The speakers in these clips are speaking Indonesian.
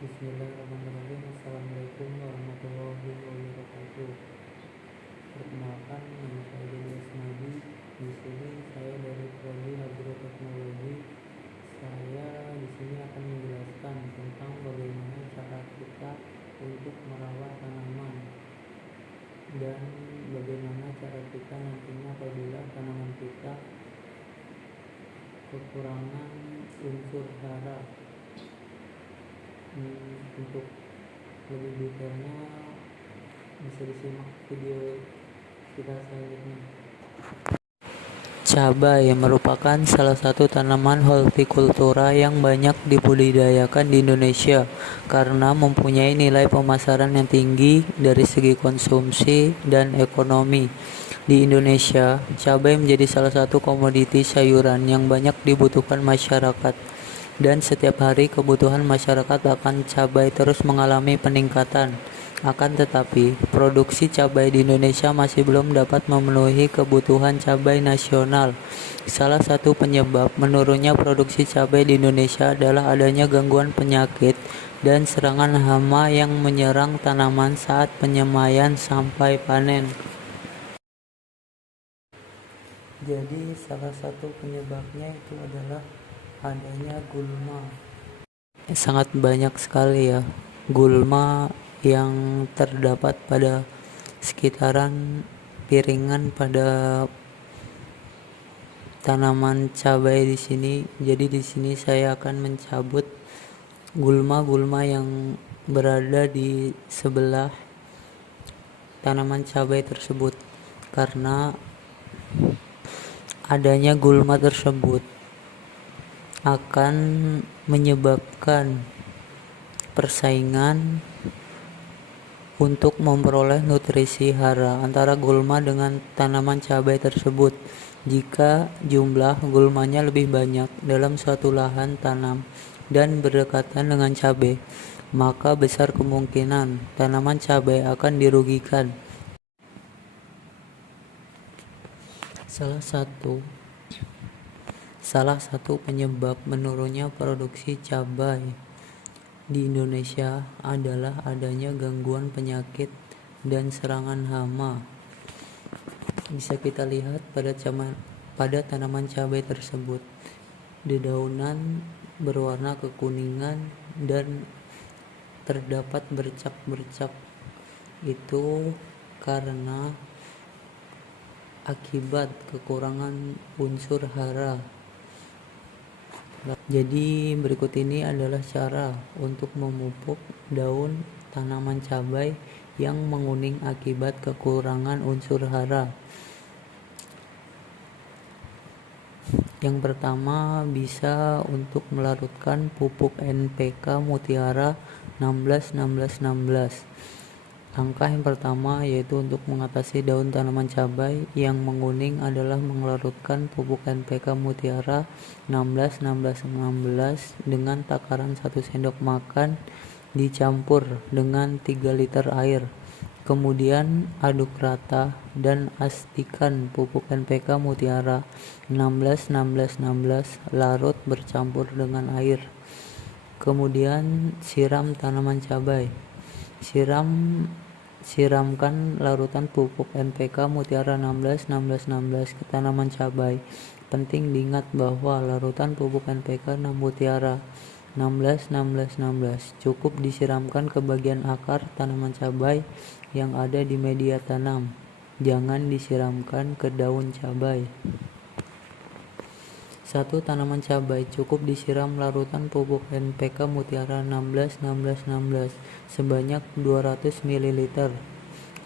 Bismillahirrahmanirrahim. Assalamualaikum warahmatullahi wabarakatuh. Perkenalkan, nama saya Deni Asmadi. Di sini saya dari Prodi Agroteknologi. Saya di sini akan menjelaskan tentang bagaimana cara kita untuk merawat tanaman dan bagaimana cara kita nantinya apabila tanaman kita kekurangan unsur hara. Untuk lebih detailnya bisa disimak video kita selanjutnya. Cabai merupakan salah satu tanaman hortikultura yang banyak dibudidayakan di Indonesia karena mempunyai nilai pemasaran yang tinggi dari segi konsumsi dan ekonomi. Di Indonesia, cabai menjadi salah satu komoditi sayuran yang banyak dibutuhkan masyarakat. Dan setiap hari kebutuhan masyarakat akan cabai terus mengalami peningkatan. Akan tetapi, produksi cabai di Indonesia masih belum dapat memenuhi kebutuhan cabai nasional. Salah satu penyebab menurunnya produksi cabai di Indonesia adalah adanya gangguan penyakit dan serangan hama yang menyerang tanaman saat penyemaian sampai panen. Jadi salah satu penyebabnya itu adalah adanya gulma. Sangat banyak sekali ya gulma yang terdapat pada sekitaran piringan pada tanaman cabai di sini. Jadi di sini saya akan mencabut gulma-gulma yang berada di sebelah tanaman cabai tersebut. Karena adanya gulma tersebut akan menyebabkan persaingan untuk memperoleh nutrisi hara antara gulma dengan tanaman cabai tersebut. Jika jumlah gulmanya lebih banyak dalam suatu lahan tanam dan berdekatan dengan cabai, maka besar kemungkinan tanaman cabai akan dirugikan. Salah satu penyebab menurunnya produksi cabai di Indonesia adalah adanya gangguan penyakit dan serangan hama. Bisa kita lihat pada tanaman cabai tersebut, dedaunan berwarna kekuningan dan terdapat bercak-bercak. Itu karena akibat kekurangan unsur hara. Jadi berikut ini adalah cara untuk memupuk daun tanaman cabai yang menguning akibat kekurangan unsur hara. Yang pertama, bisa untuk melarutkan pupuk NPK Mutiara 16-16-16. Langkah yang pertama yaitu untuk mengatasi daun tanaman cabai yang menguning adalah melarutkan pupuk NPK Mutiara 16-16-16 dengan takaran 1 sendok makan dicampur dengan 3 liter air. Kemudian aduk rata dan pastikan pupuk NPK Mutiara 16-16-16 larut bercampur dengan air. Kemudian siram tanaman cabai. Siramkan larutan pupuk NPK Mutiara 16-16-16 ke tanaman cabai. Penting diingat bahwa larutan pupuk NPK Mutiara 16-16-16 cukup disiramkan ke bagian akar tanaman cabai yang ada di media tanam. Jangan disiramkan ke daun cabai. 1 tanaman cabai cukup disiram larutan pupuk NPK Mutiara 16-16-16 sebanyak 200 ml.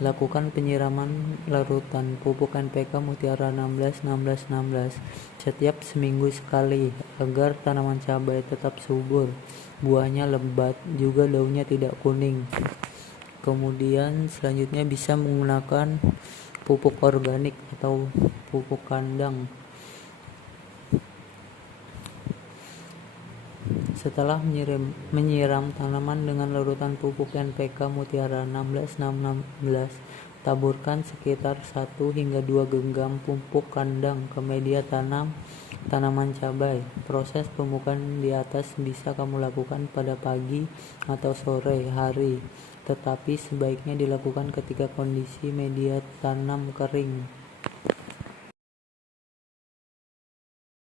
Lakukan penyiraman larutan pupuk NPK Mutiara 16-16-16 setiap seminggu sekali agar tanaman cabai tetap subur, buahnya lebat, juga daunnya tidak kuning. Kemudian selanjutnya bisa menggunakan pupuk organik atau pupuk kandang. Setelah menyiram tanaman dengan larutan pupuk NPK Mutiara 16-16, taburkan sekitar 1 hingga 2 genggam pupuk kandang ke media tanam Tanaman cabai. Proses pemupukan di atas bisa kamu lakukan pada pagi atau sore hari, tetapi sebaiknya dilakukan ketika kondisi media tanam kering.